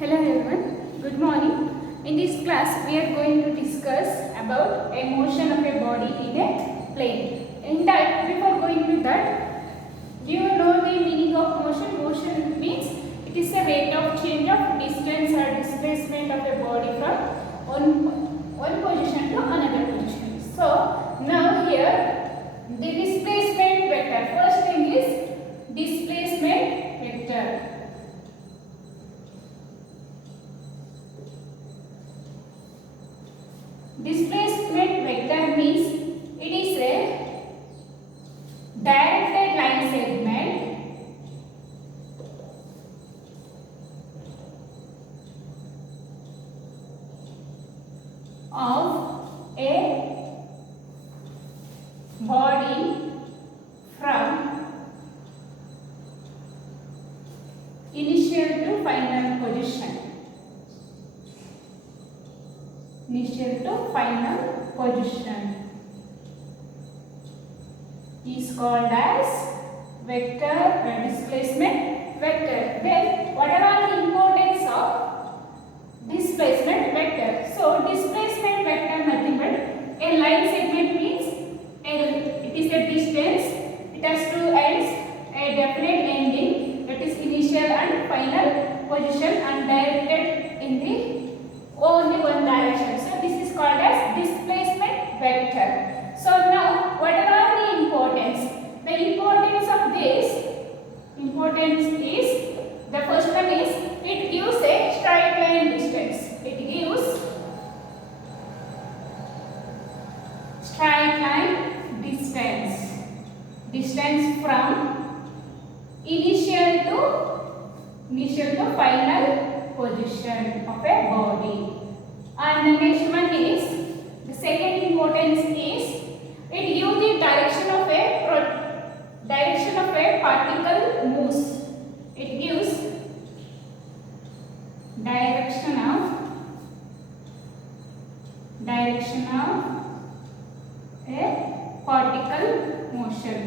Hello everyone, good morning. In this class we are going to discuss about a motion of a body in a plane. In that, before going to that, do you know the meaning of motion? Motion means it is a rate of change of distance or displacement of a body from one position to another position. So now here the displacement vector. First thing is displacement vector. Displacement vector means it is a directed line segment of a body from initial to final position. Initial to final position is called as vector displacement vector. Then what are the importance of displacement vector? So displacement vector nothing but a line segment means it is a distance. It has two ends, a definite ending, that is initial and final position, and directed in the only one direction. So this is called as displacement vector. So now what are the importance? The importance of this is the first one is it gives a straight line distance. It gives straight line distance from initial to final position of a body. And the next one is the second importance is it gives the direction of a particle moves. It gives direction of a particle motion.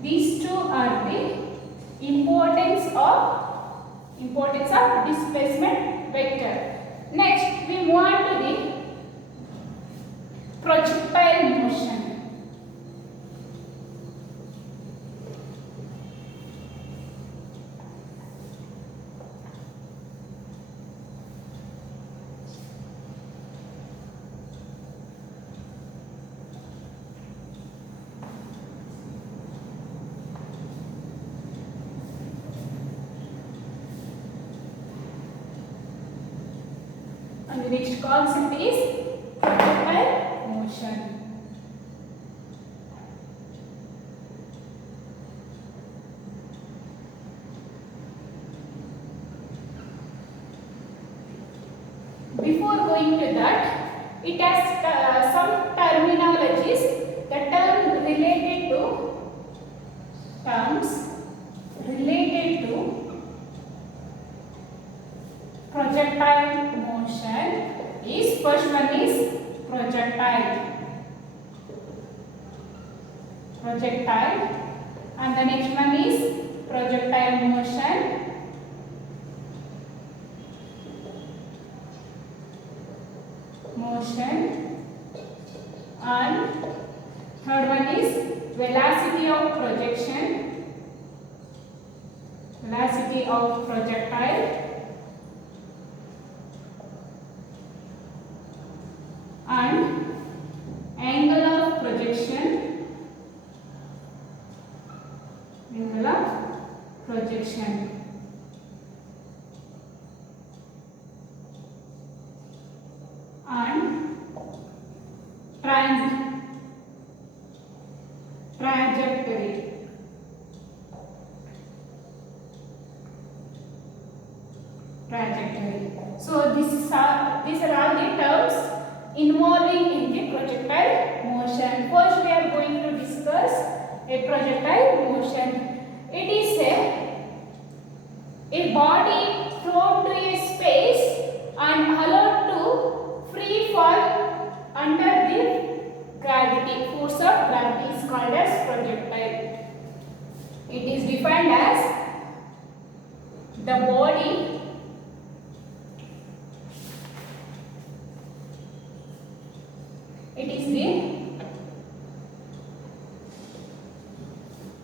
These two are the importance of displacement vector. Next, we move on to the projectile motion. And the next concept is projectile motion. Before going to that, it has some terminologies. The terms related to projectile motion is first one is projectile, and the next one is projectile motion, and third one is velocity of projectile, and angle of projection, and trajectory. So these are all the terms involving in the projectile motion. First we are going to discuss a projectile motion. It is a body thrown to a space and allowed to free fall under the gravity. Force of gravity is called as projectile. It is defined as the body it is the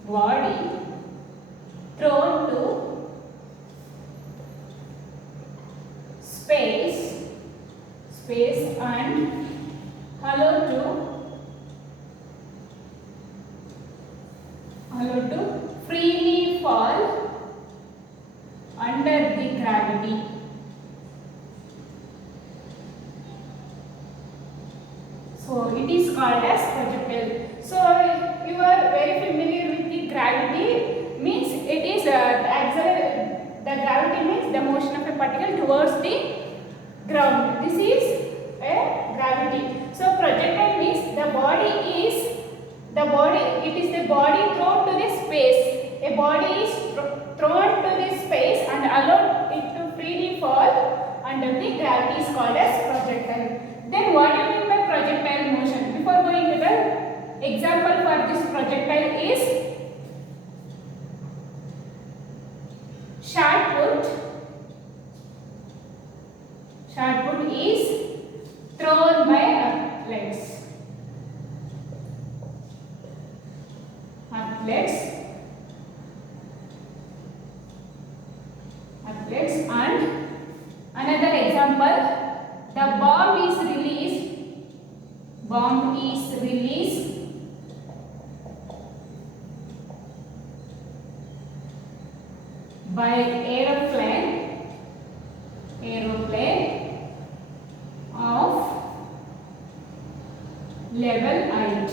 body thrown to space and allowed to freely fall under the gravity. So it is called as projectile. So you are very familiar with the gravity, means it is the gravity means the motion of a particle towards the ground. This is a gravity. So projectile means it is the body thrown to the space. A body is thrown to the space and allowed it to freely fall under the gravity is called as projectile. Then what do you mean by projectile motion? Before going to the example for this projectile is shot put is thrown by athletes and another example, the bomb is released by aeroplane of level height.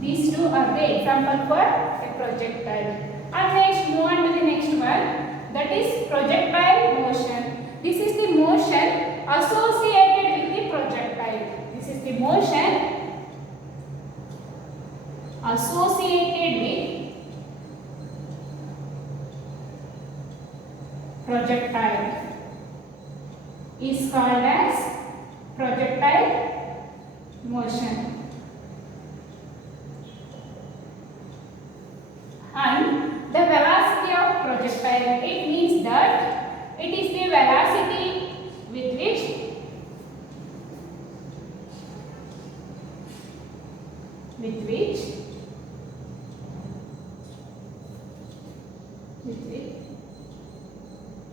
These two are the example for a projectile. And next, move on to the next one, that is projectile motion. This is the motion associated with the projectile. This is the motion associated with projectile is called as projectile motion. And the velocity of projectile, it means that it is the velocity with which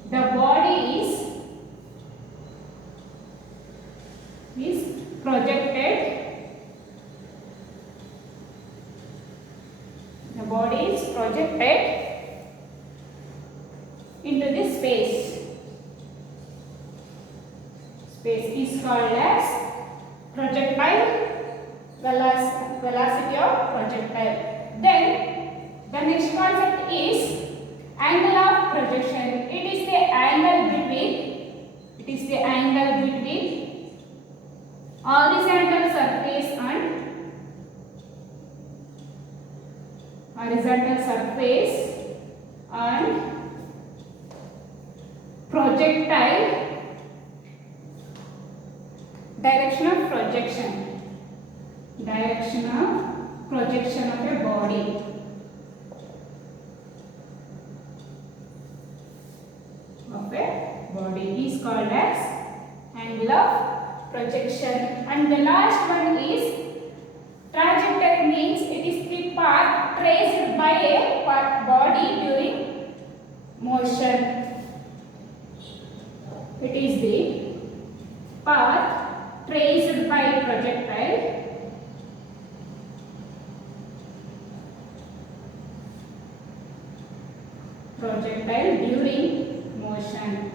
the body is projected. The body is projected into the space. Space is called as projectile velocity of projectile. Then the next concept is angle of projection. It is the angle between horizontal surface and projectile direction of projection of a body. Is called as angle of projection. And the last one is trajectory, means it is the path traced by a body during motion. It is the path traced by projectile during motion.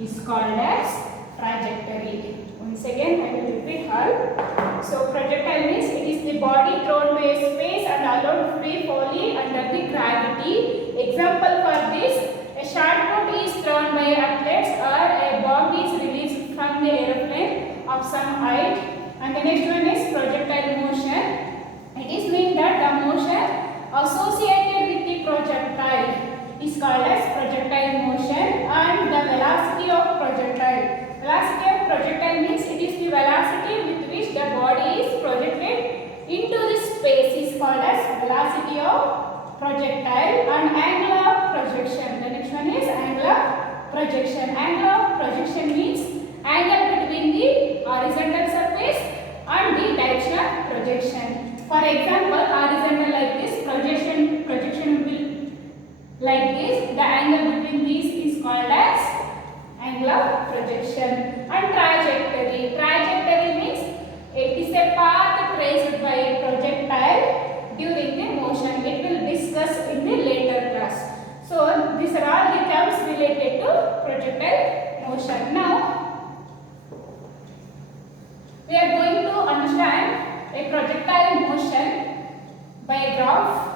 Is called as trajectory. Once again I will repeat her. So projectile means it is the body thrown to a space and allowed free falling under the gravity. Example for this, a shot put is thrown by athletes or a bomb is released from the aeroplane of some height. And the next one is projectile motion. It is mean that the motion associated with the projectile is called as projectile motion. And the velocity of projectile. Velocity of projectile means it is the velocity with which the angle of projection. And trajectory. Trajectory means it is a path traced by a projectile during the motion. It will discuss in the later class. So these are all the terms related to projectile motion. Now we are going to understand a projectile motion by a graph.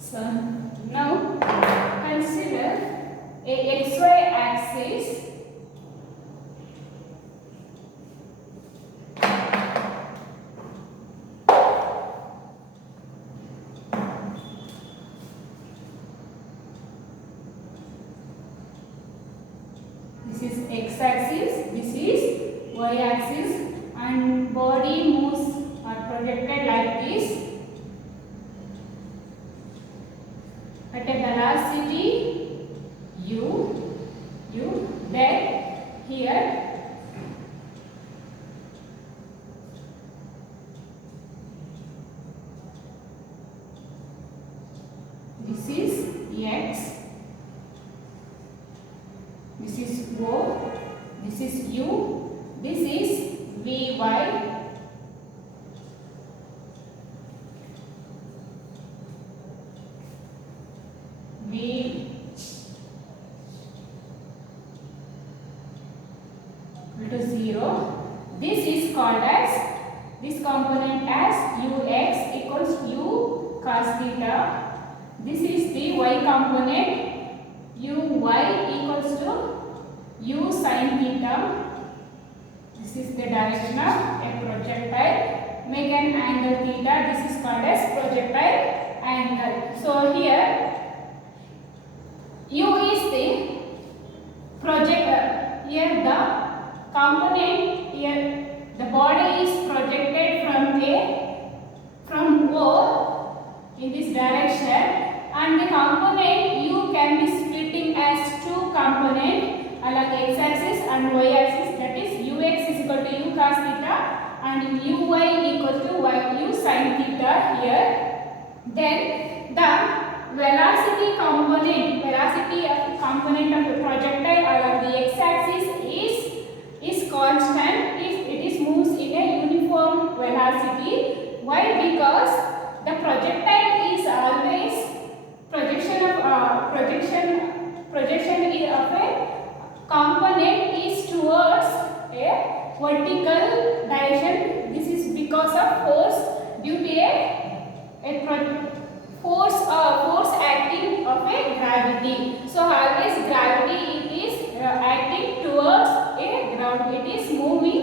So now consider a XY axis this is X axis, this is Y axis, and body moves or projected like this at a velocity u, then here this is x, this is o, this is u, this is vy, v equal to 0. This is called as, this component as ux equals u cos theta. This is the y component uy equals to u sin theta. This is the direction of a projectile. Make an angle theta. This is called as projectile angle. So here u is the projector. Here the component, here the body is projected from O in this direction, and the component u can be splitting as two components along x axis and y axis, that is ux is equal to u cos theta and uy equal to u sin theta here. Then the velocity component of the projectile along the x-axis is constant if it is moves in a uniform velocity. Why? Because the projectile is always projection of a component is towards a vertical direction. This is because of force due to a force acting of a gravity. So always gravity is acting towards a ground. It is moving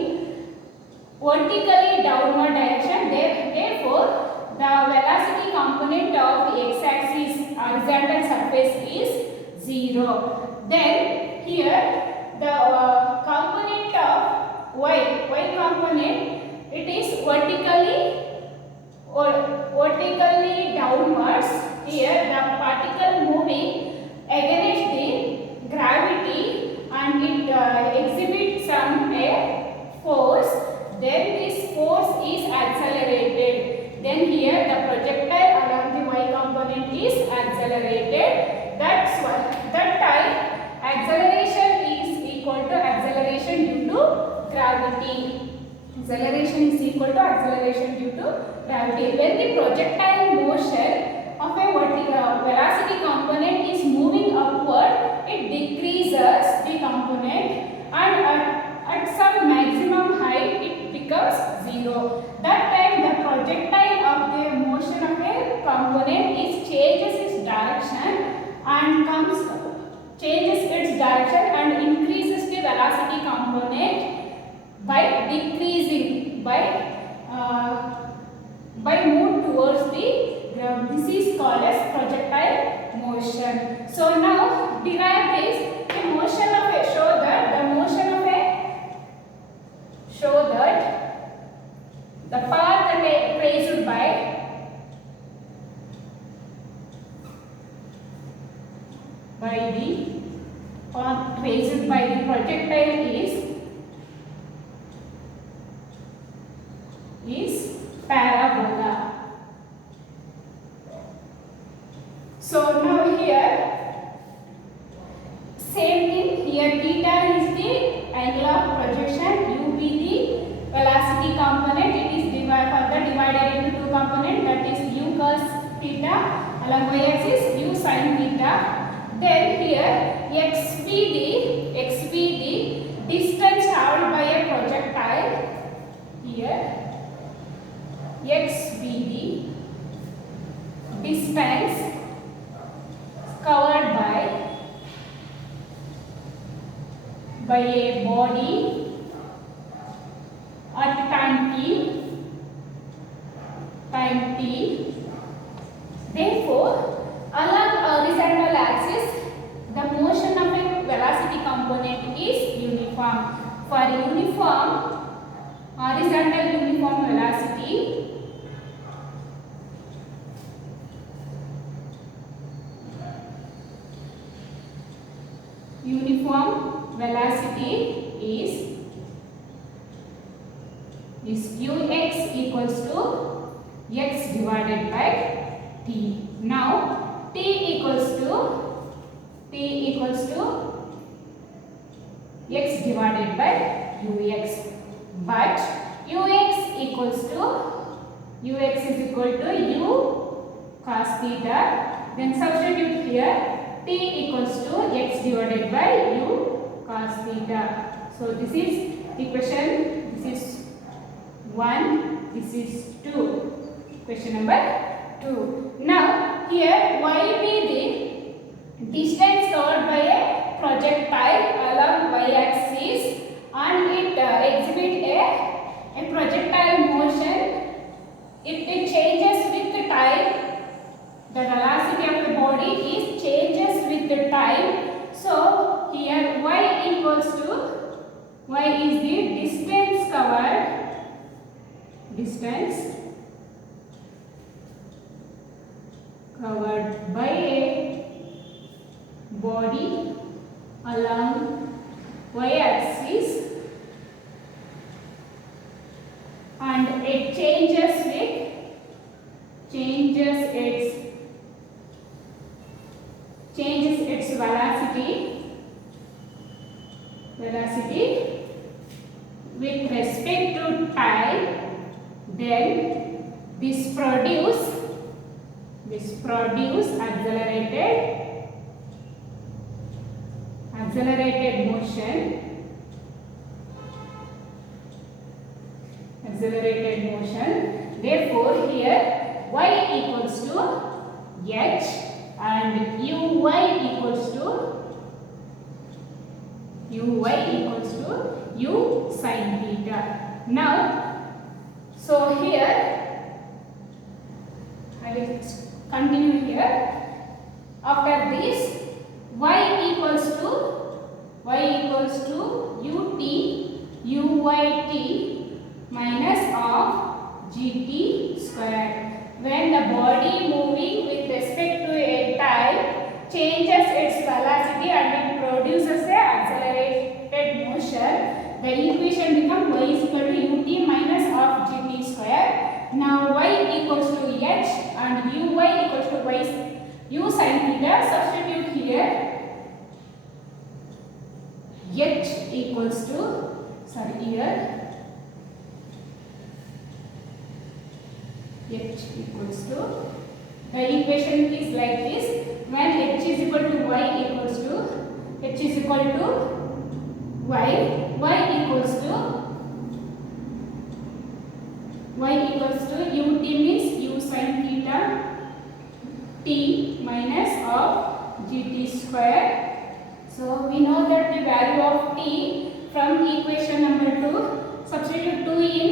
vertically downward direction. Therefore, the velocity component of the x-axis horizontal surface is 0. Then here the component of y component, it is vertically downwards. Here the particle moving against the gravity and it exhibits some force. Then this force is accelerated. Then here the projectile along the y component is accelerated. That's why that time acceleration is equal to acceleration due to gravity. Acceleration is equal to acceleration due to gravity. When the projectile motion of a velocity component is moving upward, it decreases the component, and at some maximum height it becomes 0. That time the projectile of the motion of a component changes its direction and increases the velocity component by decreasing, by by move towards the ground. This is called as projectile motion. So now derive this the motion of a show that the path traced by the projectile is parabola. So now here same thing, here theta is the angle of projection, u be the velocity component. It is further divided into two components, that is u cos theta along y axis, u sin theta. Then here x be the distance traveled by a projectile. Here x be the distance covered by a body at time t. Therefore, along horizontal axis, the motion of a velocity component is uniform. For uniform horizontal uniform velocity, is ux equals to x divided by t. Now t equals to x divided by ux, but ux is equal to u cos theta. Then substitute here t equals to x divided by u cos theta. So this is equation, this is 1, this is 2. Question number 2. Now here y be the distance covered by a projectile along y axis, and it exhibit a projectile motion. It changes with the time. The velocity of the body is changes with the time. So here y is the distance covered by a body along y axis, and it changes its velocity with respect to time. Then this produce accelerated motion. Therefore here y equals to h and uy equals to u sin theta. Now, so here I will continue here. After this, y equals to ut uyt minus of gt square. When the body moving with respect to a time changes its velocity and it produces a accelerated motion, the equation becomes y is equal to ut minus of gt square. Now y equals to h and uy equals to u sin theta. Substitute here. H equals to, the equation is like this. When h is equal to y equals to y equals to ut means u sin theta t minus of gt square. So we know that the value of t from equation number 2. Substitute 2 in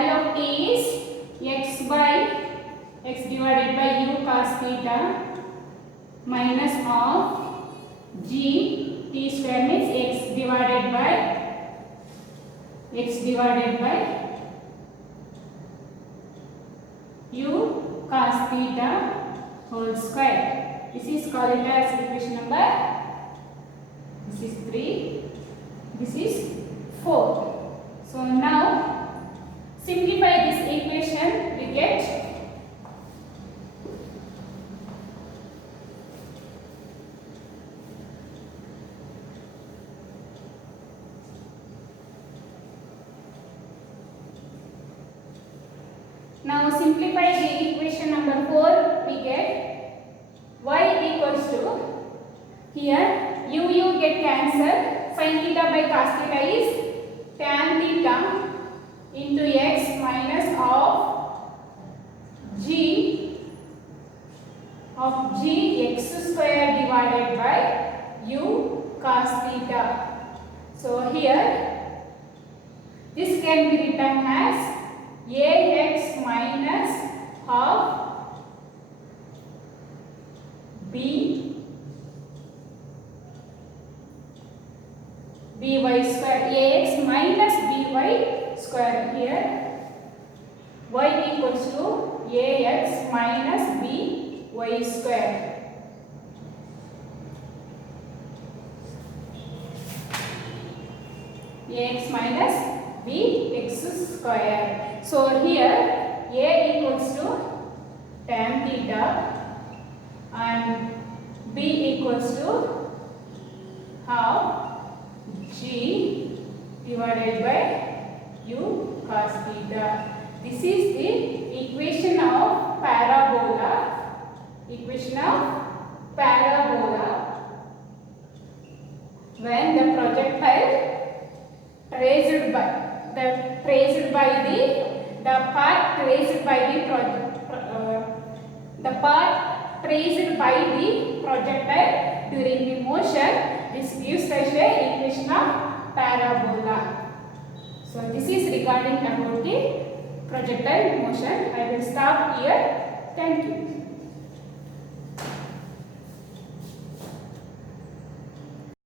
value of t is x divided by u cos theta minus of g t square means x divided by u cos theta whole square. This is called as equation number. This is 3. This is 4. So now simplify this equation. We get now simplify the equation number 4. We get y equals to, here u get cancelled. Sin theta by cos theta is tan theta into x minus of g x square divided by u cos theta. So here this can be written as ax minus half by square, ax minus by square. Here y equals to ax minus by square. Ax minus bx square. So here a equals to tan theta and b equals to half g divided by u cos theta. This is the equation of parabola. When the projectile traced by the path traced by the projectile during the motion, this gives us the equation of parabola. So this is regarding about the projectile motion. I will stop here. Thank you.